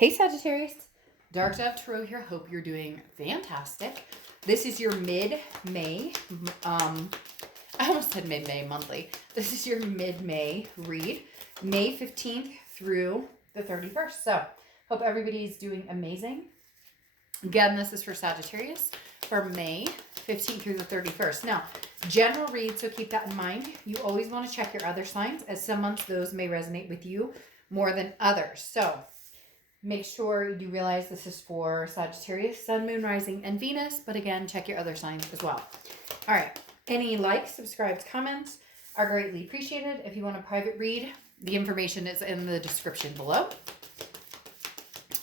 Hey Sagittarius, Dark Dove Tarot here. Hope you're doing fantastic. This is your mid-May, I almost said mid-May monthly. This is your mid-May read, May 15th through the 31st. So, hope everybody's doing amazing. Again, this is for Sagittarius for May 15th through the 31st. Now, general read, so keep that in mind. You always want to check your other signs, as some months those may resonate with you more than others. So, make sure you realize this is for Sagittarius, Sun, Moon, Rising, and Venus. But again, check your other signs as well. All right. Any likes, subscribes, comments are greatly appreciated. If you want a private read, the information is in the description below.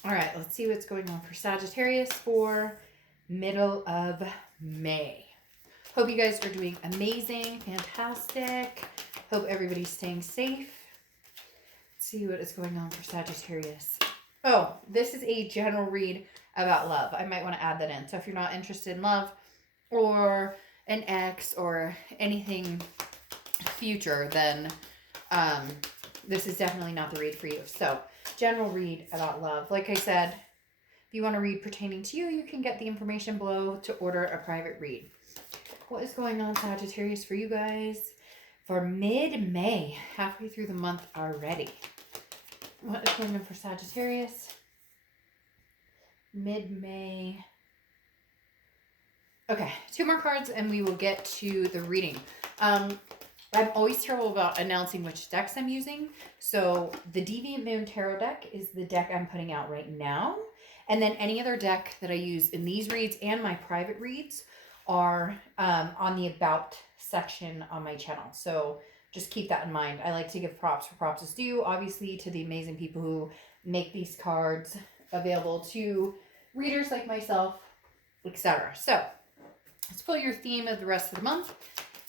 All right. Let's see what's going on for Sagittarius for middle of May. Hope you guys are doing amazing, fantastic. Hope everybody's staying safe. Let's see what is going on for Sagittarius. Oh, this is a general read about love. I might want to add that in. So if you're not interested in love or an ex or anything future, then this is definitely not the read for you. So general read about love. Like I said, if you want to read pertaining to you, you can get the information below to order a private read. What is going on, Sagittarius, for you guys for mid-May, halfway through the month already? What is going on for Sagittarius? Mid-May. Okay, 2 more cards and we will get to the reading. I'm always terrible about announcing which decks I'm using. So the Deviant Moon Tarot deck is the deck I'm putting out right now. And then any other deck that I use in these reads and my private reads are on the About section on my channel. So just keep that in mind. I like to give props where props is due, obviously, to the amazing people who make these cards available to readers like myself, etc. So let's pull your theme of the rest of the month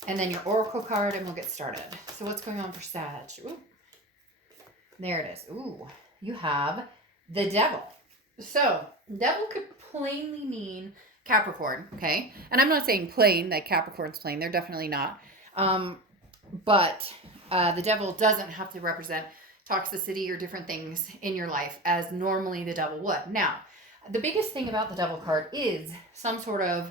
and then your oracle card and we'll get started. So what's going on for Sag? Ooh. There it is. Ooh, you have the Devil. So Devil could plainly mean Capricorn, okay? And I'm not saying plain, that Capricorn's plain. They're definitely not. But the Devil doesn't have to represent toxicity or different things in your life as normally the Devil would. Now, the biggest thing about the Devil card is some sort of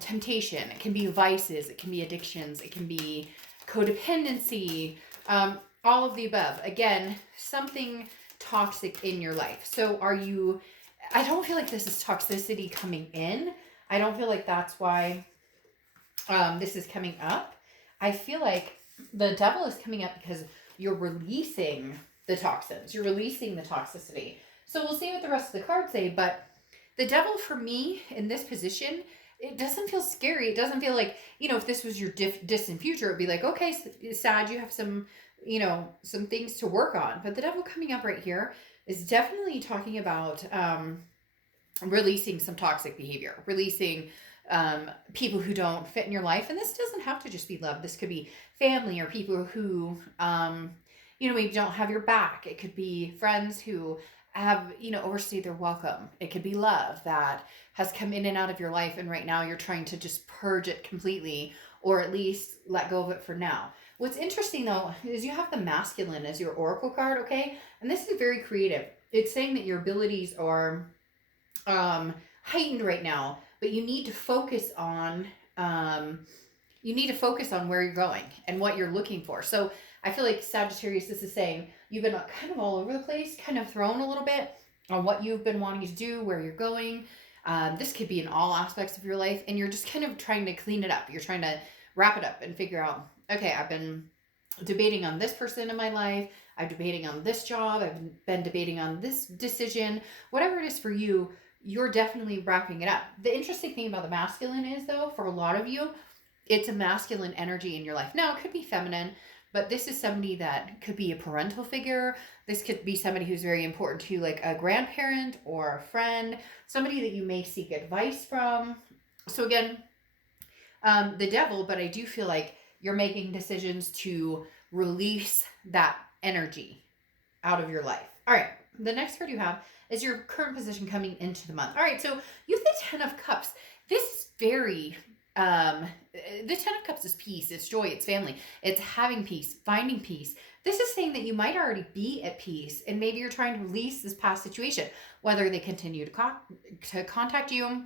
temptation. It can be vices. It can be addictions. It can be codependency. All of the above. Again, something toxic in your life. So are you... I don't feel like this is toxicity coming in. I don't feel like that's why this is coming up. I feel like the Devil is coming up because you're releasing the toxins. You're releasing the toxicity. So we'll see what the rest of the cards say. But the Devil, for me, in this position, it doesn't feel scary. It doesn't feel like, if this was your distant future, it'd be like, okay, Sag, you have some, some things to work on. But the Devil coming up right here is definitely talking about releasing some toxic behavior, releasing people who don't fit in your life. And this doesn't have to just be love. This could be family or people who, maybe don't have your back. It could be friends who have, overstayed their welcome. It could be love that has come in and out of your life. And right now you're trying to just purge it completely, or at least let go of it for now. What's interesting though, is you have the Masculine as your oracle card. Okay. And this is very creative. It's saying that your abilities are, heightened right now, but you need to focus on where you're going and what you're looking for. So I feel like Sagittarius, this is saying you've been kind of all over the place, kind of thrown a little bit on what you've been wanting to do, where you're going. This could be in all aspects of your life, and you're just kind of trying to clean it up. You're trying to wrap it up and figure out, okay, I've been debating on this person in my life. I'm debating on this job. I've been debating on this decision. Whatever it is for you, you're definitely wrapping it up. The interesting thing about the Masculine is, though, for a lot of you, it's a masculine energy in your life. Now, it could be feminine, but this is somebody that could be a parental figure. This could be somebody who's very important to you, like a grandparent or a friend, somebody that you may seek advice from. So again, the Devil, but I do feel like you're making decisions to release that energy out of your life. All right, the next card you have is your current position coming into the month. All right, so you have the 10 of Cups. This is very The Ten of Cups is peace, it's joy, it's family, it's having peace, finding peace. This is saying that you might already be at peace, and maybe you're trying to release this past situation, whether they continue to contact you,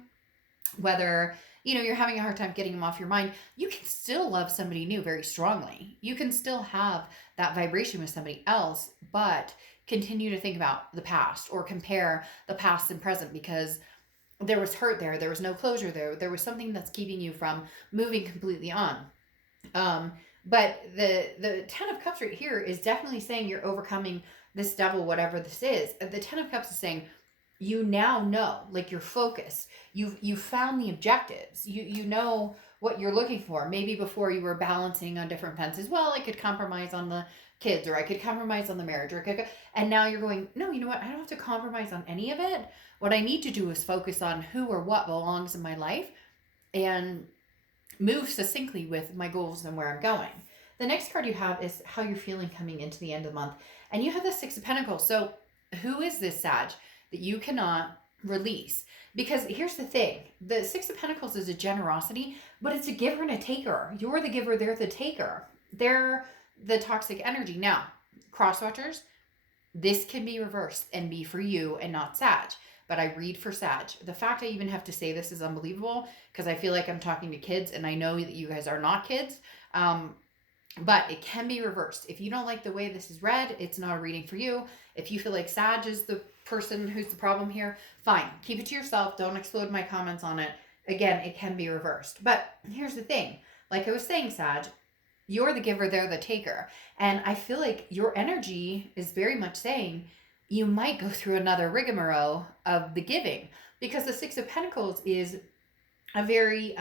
whether you're having a hard time getting them off your mind. You can still love somebody new very strongly. You can still have that vibration with somebody else, but continue to think about the past or compare the past and present, because there was hurt there was no closure there was something that's keeping you from moving completely on. But the Ten of Cups right here is definitely saying you're overcoming this devil, whatever this is. The Ten of Cups is saying you now know, like, your focus. You've found the objectives. You know what you're looking for. Maybe before you were balancing on different fences. Well, I could compromise on the kids, or I could compromise on the marriage, and now you're going, no, you know what? I don't have to compromise on any of it. What I need to do is focus on who or what belongs in my life and move succinctly with my goals and where I'm going. The next card you have is how you're feeling coming into the end of the month. And you have the Six of Pentacles. So who is this, Sag, that you cannot release? Because here's the thing. The Six of Pentacles is a generosity, but it's a giver and a taker. You're the giver, they're the taker. They're the toxic energy. Now, cross watchers, this can be reversed and be for you and not Sag. But I read for Sag. The fact I even have to say this is unbelievable, because I feel like I'm talking to kids, and I know that you guys are not kids. But it can be reversed. If you don't like the way this is read, it's not a reading for you. If you feel like Sag is the person who's the problem here, fine. Keep it to yourself. Don't explode my comments on it. Again, it can be reversed. But here's the thing. Like I was saying, Sag, you're the giver, they're the taker. And I feel like your energy is very much saying you might go through another rigmarole of the giving, because the Six of Pentacles is a very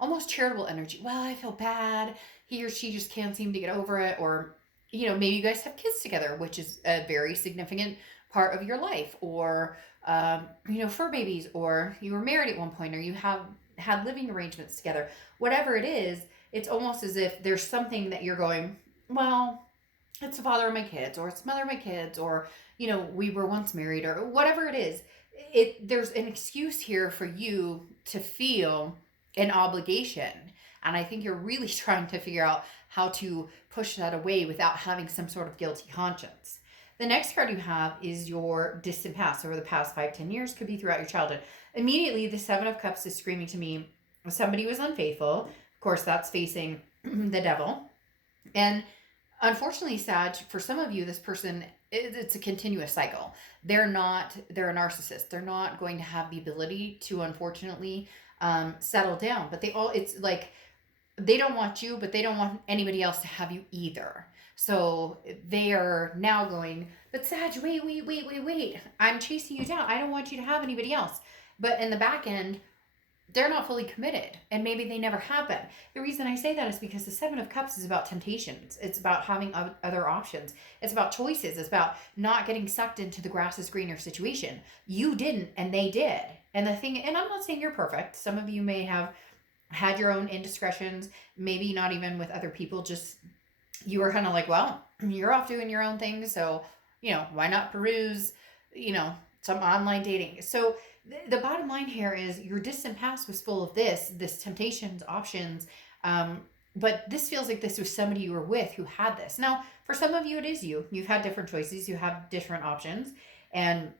almost charitable energy. Well, I feel bad. He or she just can't seem to get over it. Or, maybe you guys have kids together, which is a very significant part of your life. Or, fur babies, or you were married at one point, or you have had living arrangements together. Whatever it is, it's almost as if there's something that you're going, well, it's the father of my kids, or it's the mother of my kids, or, we were once married, or whatever it is. There's an excuse here for you to feel an obligation. And I think you're really trying to figure out how to push that away without having some sort of guilty conscience. The next card you have is your distant past, over the past 5-10 years, could be throughout your childhood. Immediately, the Seven of Cups is screaming to me, somebody was unfaithful. Of course, that's facing the devil. And unfortunately, Sag, for some of you, this person, it's a continuous cycle. They're a narcissist. They're not going to have the ability to, unfortunately, settle down. But it's like, they don't want you, but they don't want anybody else to have you either. So they are now going, but Sag, wait. I'm chasing you down. I don't want you to have anybody else. But in the back end, they're not fully committed, and maybe they never have been. The reason I say that is because the Seven of Cups is about temptations. It's about having other options. It's about choices. It's about not getting sucked into the grass is greener situation. You didn't, and they did. And and I'm not saying you're perfect. Some of you may have had your own indiscretions, maybe not even with other people, just you were kind of like, well, you're off doing your own thing, so, why not peruse, some online dating. So the bottom line here is your distant past was full of this temptations, options, but this feels like this was somebody you were with who had this. Now, for some of you, it is you. You've had different choices. You have different options, and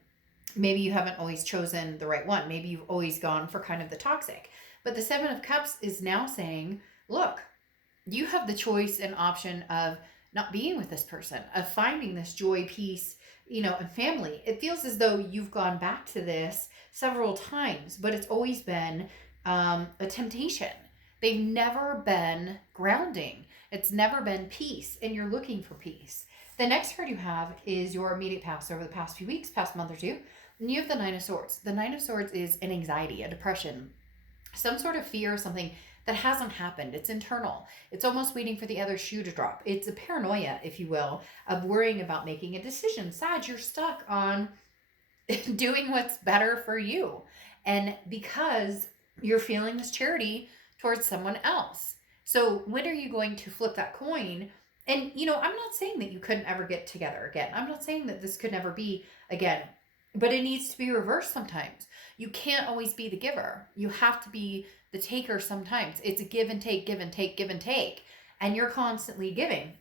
maybe you haven't always chosen the right one. Maybe you've always gone for kind of the toxic. But the Seven of Cups is now saying, look, you have the choice and option of not being with this person, of finding this joy, peace, and family. It feels as though you've gone back to this several times, but it's always been a temptation. They've never been grounding. It's never been peace, and you're looking for peace. The next card you have is your immediate past over the past few weeks, past month or two. And you have the Nine of Swords. The Nine of Swords is an anxiety, a depression, some sort of fear of something that hasn't happened. It's internal. It's almost waiting for the other shoe to drop. It's a paranoia, if you will, of worrying about making a decision. Sag, you're stuck on doing what's better for you. And because you're feeling this charity towards someone else. So when are you going to flip that coin? And, I'm not saying that you couldn't ever get together again. I'm not saying that this could never be again. But it needs to be reversed sometimes. You can't always be the giver. You have to be the taker sometimes. It's a give and take, give and take, give and take. And you're constantly giving.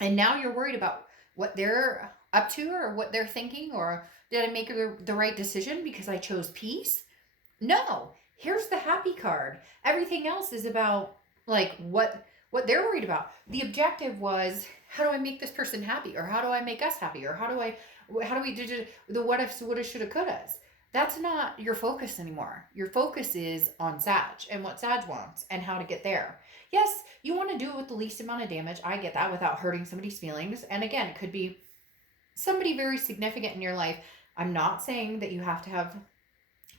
And now you're worried about what they're up to or what they're thinking, or did I make the right decision because I chose peace? No. Here's the happy card. Everything else is about like what they're worried about. The objective was, how do I make this person happy, or how do I make us happy, or how do we do the what ifs, woulda, shoulda, couldas. That's not your focus anymore. Your focus is on Sag and what Sag wants and how to get there. Yes, you want to do it with the least amount of damage. I get that, without hurting somebody's feelings. And again, it could be somebody very significant in your life. I'm not saying that you have to have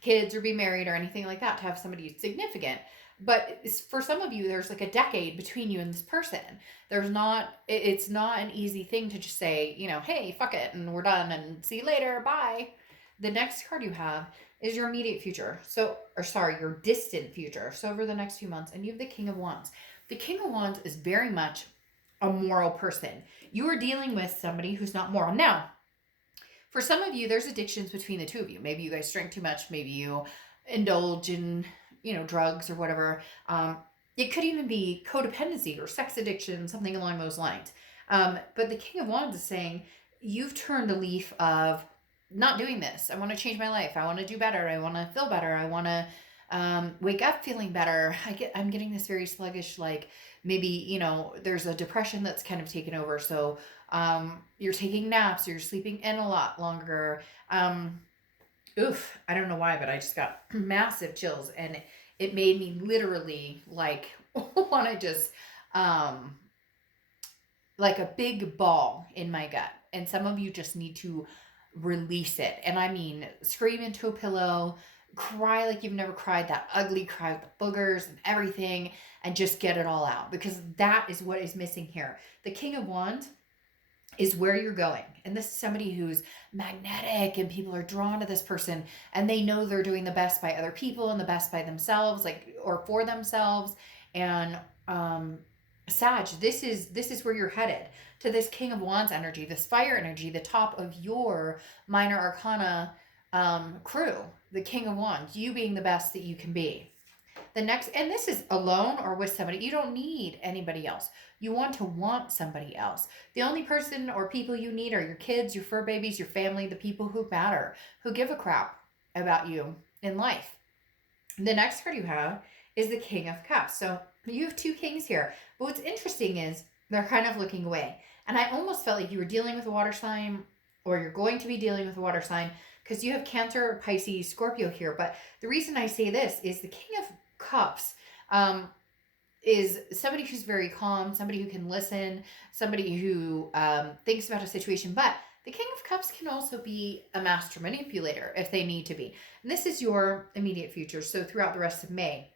kids or be married or anything like that to have somebody significant. But for some of you, there's like a decade between you and this person. It's not an easy thing to just say, hey, fuck it, and we're done, and see you later, bye. The next card you have is your immediate future. Your distant future. So over the next few months, and you have the King of Wands. The King of Wands is very much a moral person. You are dealing with somebody who's not moral. Now, for some of you, there's addictions between the two of you. Maybe you guys drink too much. Maybe you indulge in, drugs or whatever. It could even be codependency or sex addiction, something along those lines. But the King of Wands is saying, you've turned a leaf of not doing this. I want to change my life. I want to do better. I want to feel better. I want to wake up feeling better. I'm getting this very sluggish, like maybe, there's a depression that's kind of taken over. So you're taking naps, you're sleeping in a lot longer. I don't know why, but I just got massive chills, and it made me literally like want to just like a big ball in my gut. And some of you just need to release it. And I mean, scream into a pillow, cry like you've never cried, that ugly cry with the boogers and everything, and just get it all out, because that is what is missing here. The King of Wands is where you're going. And this is somebody who's magnetic, and people are drawn to this person, and they know they're doing the best by other people and the best by themselves, or for themselves. And Sag, this is where you're headed, to this King of Wands energy, this fire energy, the top of your minor arcana crew, the King of Wands, you being the best that you can be. The next, and this is alone or with somebody. You don't need anybody else. You want somebody else. The only person or people you need are your kids, your fur babies, your family, the people who matter, who give a crap about you in life. The next card you have is the King of Cups. So you have two kings here. But what's interesting is they're kind of looking away. And I almost felt like you were dealing with a water sign, or you're going to be dealing with a water sign, because you have Cancer, Pisces, Scorpio here. But the reason I say this is the King of Cups is somebody who's very calm, somebody who can listen, somebody who thinks about a situation. But the King of Cups can also be a master manipulator if they need to be. And this is your immediate future. So throughout the rest of May,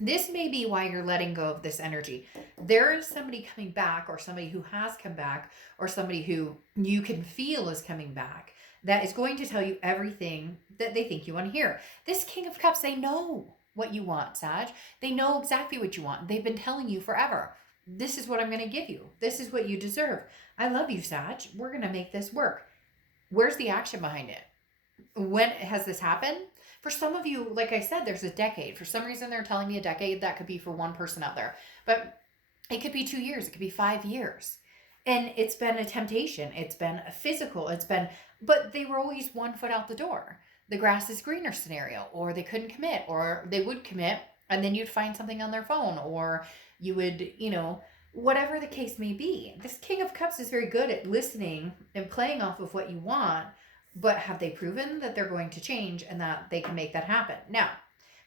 this may be why you're letting go of this energy. There is somebody coming back, or somebody who has come back, or somebody who you can feel is coming back, that is going to tell you everything that they think you want to hear. This King of Cups, they know what you want, Sag. They know exactly what you want. They've been telling you forever. This is what I'm going to give you. This is what you deserve. I love you, Sag. We're going to make this work. Where's the action behind it? When has this happened? For some of you, like I said, there's a decade. For some reason, they're telling me a decade. That could be for one person out there. But it could be 2 years. It could be 5 years. And it's been a temptation. It's been a physical. But they were always 1 foot out the door. The grass is greener scenario, or they couldn't commit, or they would commit, and then you'd find something on their phone, or you would, whatever the case may be. This King of Cups is very good at listening and playing off of what you want, but have they proven that they're going to change and that they can make that happen? Now,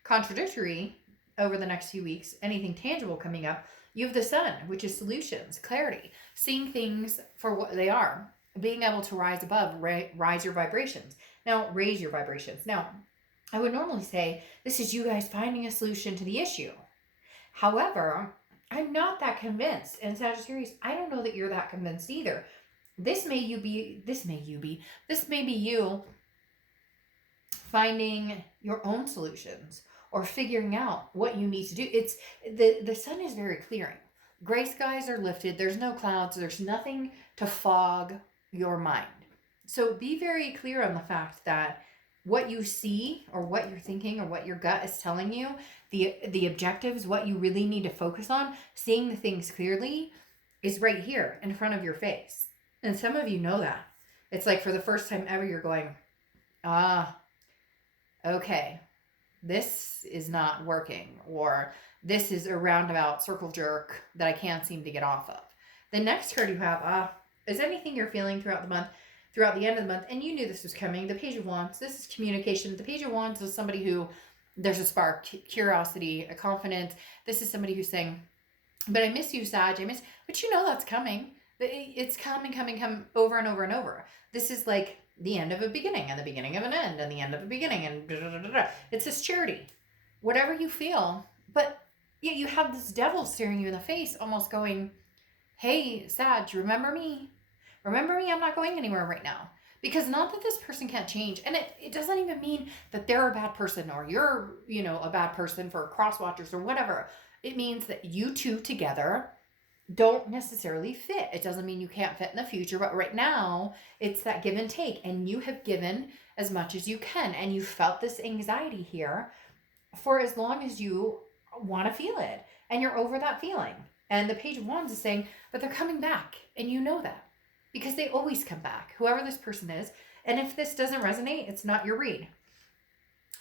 contradictory over the next few weeks, anything tangible coming up, you have the Sun, which is solutions, clarity, seeing things for what they are, being able to rise above, raise your vibrations. Now, I would normally say this is you guys finding a solution to the issue. However, I'm not that convinced. And Sagittarius, I don't know that you're that convinced either. This may be you finding your own solutions, or figuring out what you need to do. It's the sun is very clearing. Gray skies are lifted. There's no clouds. There's nothing to fog your mind. So be very clear on the fact that what you see or what you're thinking or what your gut is telling you, the objectives, what you really need to focus on, seeing the things clearly, is right here in front of your face. And some of you know that. It's like for the first time ever, you're going, okay, this is not working, or this is a roundabout circle jerk that I can't seem to get off of. The next card you have, is anything you're feeling throughout the month, throughout the end of the month, and you knew this was coming. The Page of Wands, this is communication. The Page of Wands is somebody who, there's a spark, curiosity, a confidence. This is somebody who's saying, but I miss you, Sag, but you know that's coming. It's coming over and over and over. This is like the end of a beginning and the beginning of an end and the end of a beginning and da, da, da, da, da. It's this charity. Whatever you feel, but yet you have this devil staring you in the face, almost going, hey, Sag, remember me? Remember me? I'm not going anywhere right now. Because not that this person can't change. And it doesn't even mean that they're a bad person or you're, a bad person for cross watchers or whatever. It means that you two together don't necessarily fit. It doesn't mean you can't fit in the future, but right now it's that give and take, and you have given as much as you can, and you felt this anxiety here for as long as you want to feel it, and you're over that feeling. And the Page of Wands is saying, but they're coming back, and you know that because they always come back, whoever this person is. And if this doesn't resonate, it's not your read.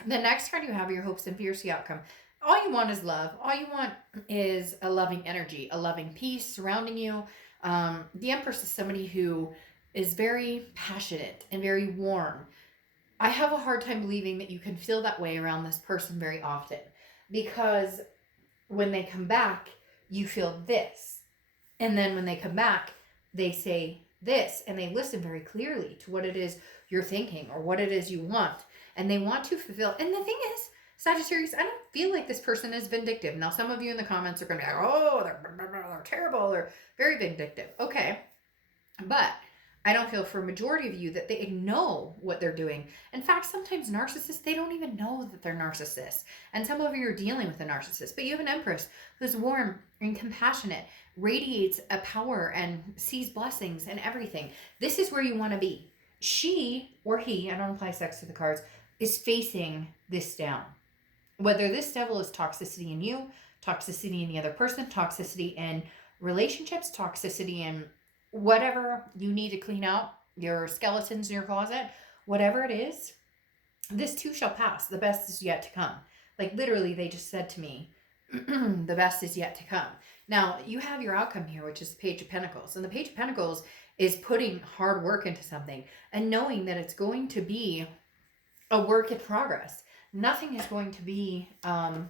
The next card you have are your hopes and fears, the outcome. All you want is love. All you want is a loving energy, a loving peace surrounding you. The Empress is somebody who is very passionate and very warm. I have a hard time believing that you can feel that way around this person very often, because when they come back, you feel this. And then when they come back, they say this, and they listen very clearly to what it is you're thinking or what it is you want. And they want to fulfill. And the thing is, Sagittarius, I don't feel like this person is vindictive. Now, some of you in the comments are going to be like, oh, they're terrible. They're very vindictive. Okay. But I don't feel for a majority of you that they know what they're doing. In fact, sometimes narcissists, they don't even know that they're narcissists. And some of you are dealing with a narcissist. But you have an Empress who's warm and compassionate, radiates a power and sees blessings and everything. This is where you want to be. She or he, I don't apply sex to the cards, is facing this down. Whether this devil is toxicity in you, toxicity in the other person, toxicity in relationships, toxicity in whatever you need to clean out, your skeletons in your closet, whatever it is, this too shall pass. The best is yet to come. Like literally, they just said to me, the best is yet to come. Now, you have your outcome here, which is the Page of Pentacles. And the Page of Pentacles is putting hard work into something and knowing that it's going to be a work in progress. Nothing is going to be 100%,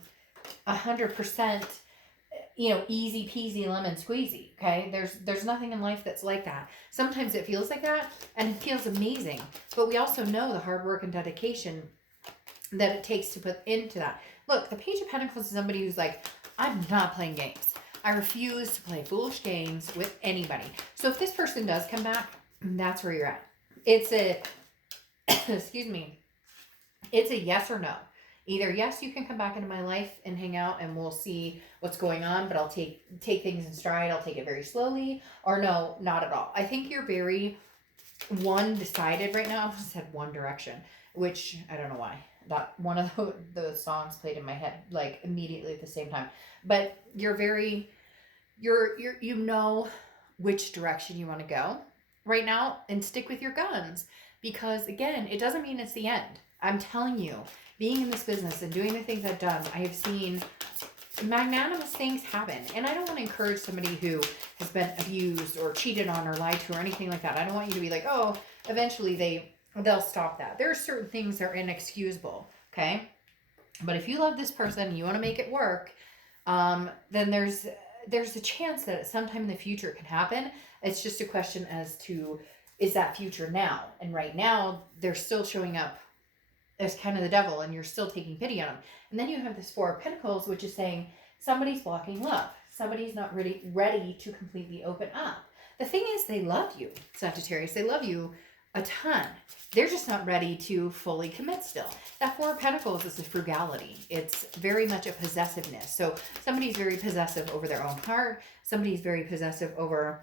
easy peasy lemon squeezy. Okay, there's nothing in life that's like that. Sometimes it feels like that, and it feels amazing. But we also know the hard work and dedication that it takes to put into that. Look, the Page of Pentacles is somebody who's like, I'm not playing games. I refuse to play foolish games with anybody. So if this person does come back, that's where you're at. It's a, excuse me. It's a yes or no. Either yes, you can come back into my life and hang out and we'll see what's going on, but I'll take things in stride. I'll take it very slowly. Or no, not at all. I think you're very one-decided right now. I just had one direction, which I don't know why. That one of the songs played in my head like immediately at the same time. But you're very, you know which direction you want to go right now, and stick with your guns, because again, it doesn't mean it's the end. I'm telling you, being in this business and doing the things I've done, I have seen magnanimous things happen. And I don't want to encourage somebody who has been abused or cheated on or lied to or anything like that. I don't want you to be like, oh, eventually they'll stop that. There are certain things that are inexcusable, okay? But if you love this person and you want to make it work, then there's a chance that at some time in the future it can happen. It's just a question as to, is that future now? And right now, they're still showing up as kind of the devil, and you're still taking pity on them. And then you have this Four of Pentacles, which is saying somebody's blocking love. Somebody's not ready to completely open up. The thing is, they love you, Sagittarius. They love you a ton. They're just not ready to fully commit still. That Four of Pentacles is a frugality. It's very much a possessiveness. So somebody's very possessive over their own heart. Somebody's very possessive over,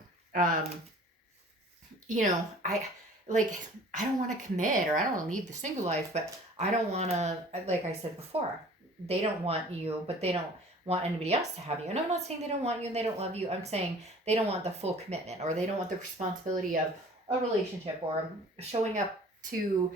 like, I don't want to commit, or I don't want to leave the single life, but I don't want to, like I said before, they don't want you, but they don't want anybody else to have you. And I'm not saying they don't want you and they don't love you. I'm saying they don't want the full commitment, or they don't want the responsibility of a relationship, or showing up to,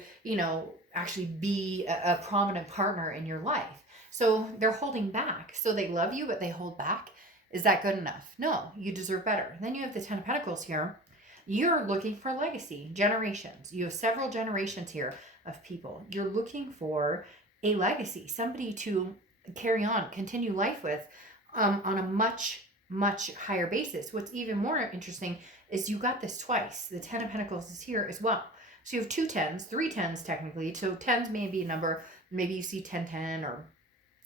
actually be a prominent partner in your life. So they're holding back. So they love you, but they hold back. Is that good enough? No, you deserve better. Then you have the Ten of Pentacles here. You're looking for legacy, generations. You have several generations here of people. You're looking for a legacy, somebody to carry on, continue life with, on a much, much higher basis. What's even more interesting is you got this twice. The Ten of Pentacles is here as well. So you have 2 10s, 3 10s technically. So 10s may be a number. Maybe you see 10 10 or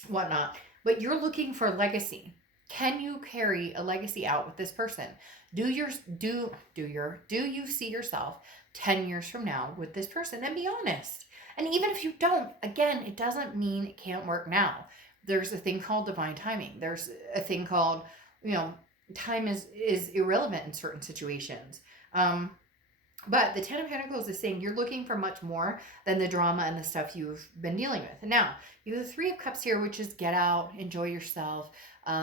whatnot. But you're looking for legacy. Can you carry a legacy out with this person? Do you see yourself 10 years from now with this person? And be honest. And even if you don't, again, it doesn't mean it can't work now. There's a thing called divine timing. There's a thing called, time is irrelevant in certain situations. But the Ten of Pentacles is saying you're looking for much more than the drama and the stuff you've been dealing with. And now, you have the Three of Cups here, which is get out, enjoy yourself,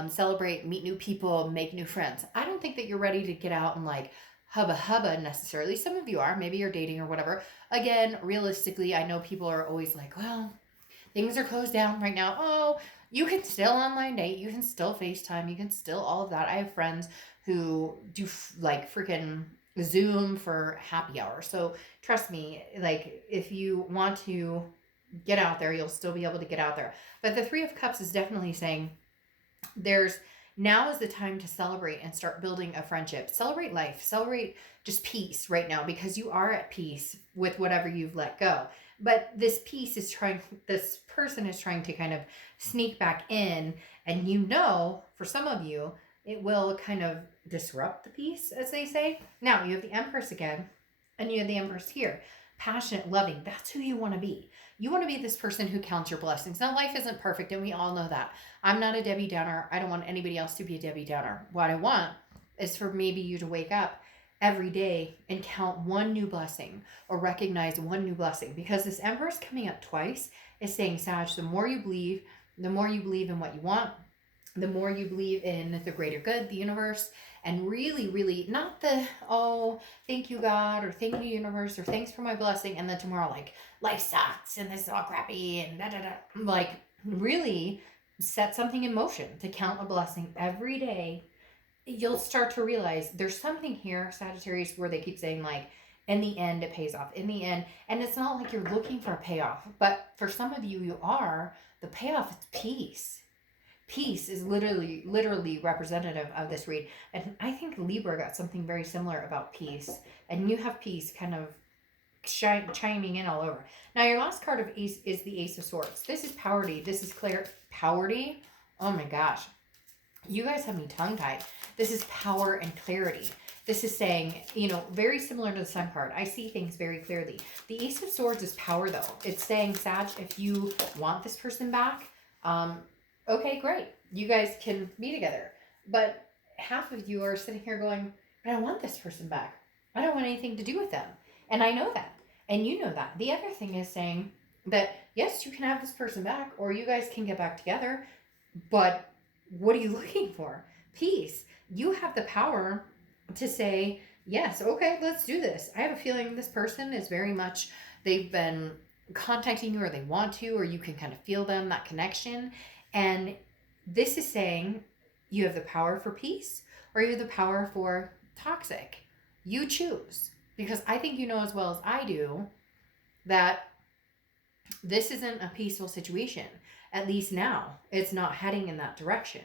celebrate, meet new people, make new friends. I don't think that you're ready to get out and like hubba necessarily. Some of you are. Maybe you're dating or whatever. Again, realistically, I know people are always like, well, things are closed down right now. Oh, you can still online date. You can still FaceTime. You can still all of that. I have friends who do like freaking Zoom for happy hour. So trust me, like if you want to get out there, you'll still be able to get out there. But the Three of Cups is definitely saying now is the time to celebrate and start building a friendship. Celebrate life. Celebrate just peace right now, because you are at peace with whatever you've let go. But this person is trying to kind of sneak back in. And for some of you, it will kind of disrupt the peace, as they say. Now, you have the Empress again, and you have the Empress here. Passionate, loving. That's who you want to be. You want to be this person who counts your blessings. Now, life isn't perfect, and we all know that. I'm not a Debbie Downer. I don't want anybody else to be a Debbie Downer. What I want is for maybe you to wake up every day and count one new blessing, or recognize one new blessing. Because this Empress coming up twice is saying, Sag, the more you believe in what you want, the more you believe in the greater good, the universe, and really, really not the, oh, thank you, God, or thank you, universe, or thanks for my blessing, and then tomorrow, like, life sucks, and this is all crappy, and da-da-da. Like, really set something in motion to count a blessing every day. You'll start to realize there's something here, Sagittarius, where they keep saying, like, in the end, it pays off. In the end, and it's not like you're looking for a payoff, but for some of you, you are. The payoff is peace. Peace is literally representative of this read. And I think Libra got something very similar about peace. And you have peace kind of chiming in all over. Now, your last card of Ace is the Ace of Swords. This is Powerty. This is Powerty. Oh my gosh. You guys have me tongue-tied. This is power and clarity. This is saying, very similar to the Sun card. I see things very clearly. The Ace of Swords is power, though. It's saying, Sag, if you want this person back, okay, great. You guys can be together. But half of you are sitting here going, but I want this person back. I don't want anything to do with them. And I know that. And you know that. The other thing is saying that, yes, you can have this person back, or you guys can get back together. But what are you looking for? Peace. You have the power to say, yes, okay, let's do this. I have a feeling this person is very much, they've been contacting you, or they want to, or you can kind of feel them, that connection. And this is saying you have the power for peace, or you have the power for toxic. You choose. Because I think you know as well as I do that this isn't a peaceful situation. At least now, it's not heading in that direction.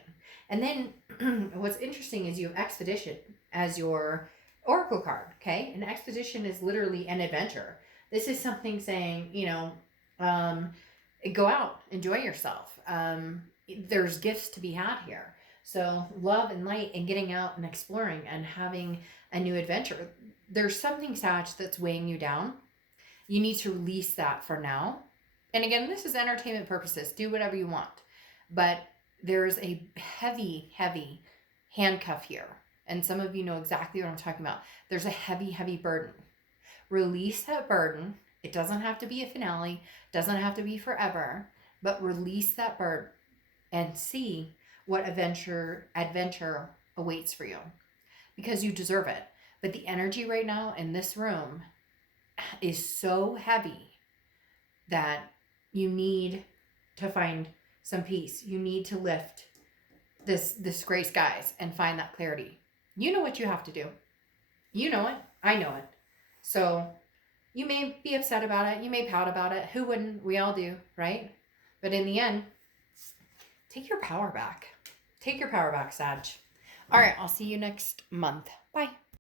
And then what's interesting is you have Expedition as your oracle card, okay? An expedition is literally an adventure. This is something saying, go out, enjoy yourself. There's gifts to be had here. So love and light and getting out and exploring and having a new adventure. There's something, Sag, that's weighing you down. You need to release that for now. And again, this is entertainment purposes. Do whatever you want. But there's a heavy, heavy handcuff here. And some of you know exactly what I'm talking about. There's a heavy, heavy burden. Release that burden. It doesn't have to be a finale, doesn't have to be forever, but release that burden and see what adventure awaits for you, because you deserve it. But the energy right now in this room is so heavy that you need to find some peace. You need to lift this gray skies and find that clarity. You know what you have to do. You know it. I know it. So you may be upset about it. You may pout about it. Who wouldn't? We all do, right? But in the end, take your power back. Take your power back, Sag. All right, I'll see you next month. Bye.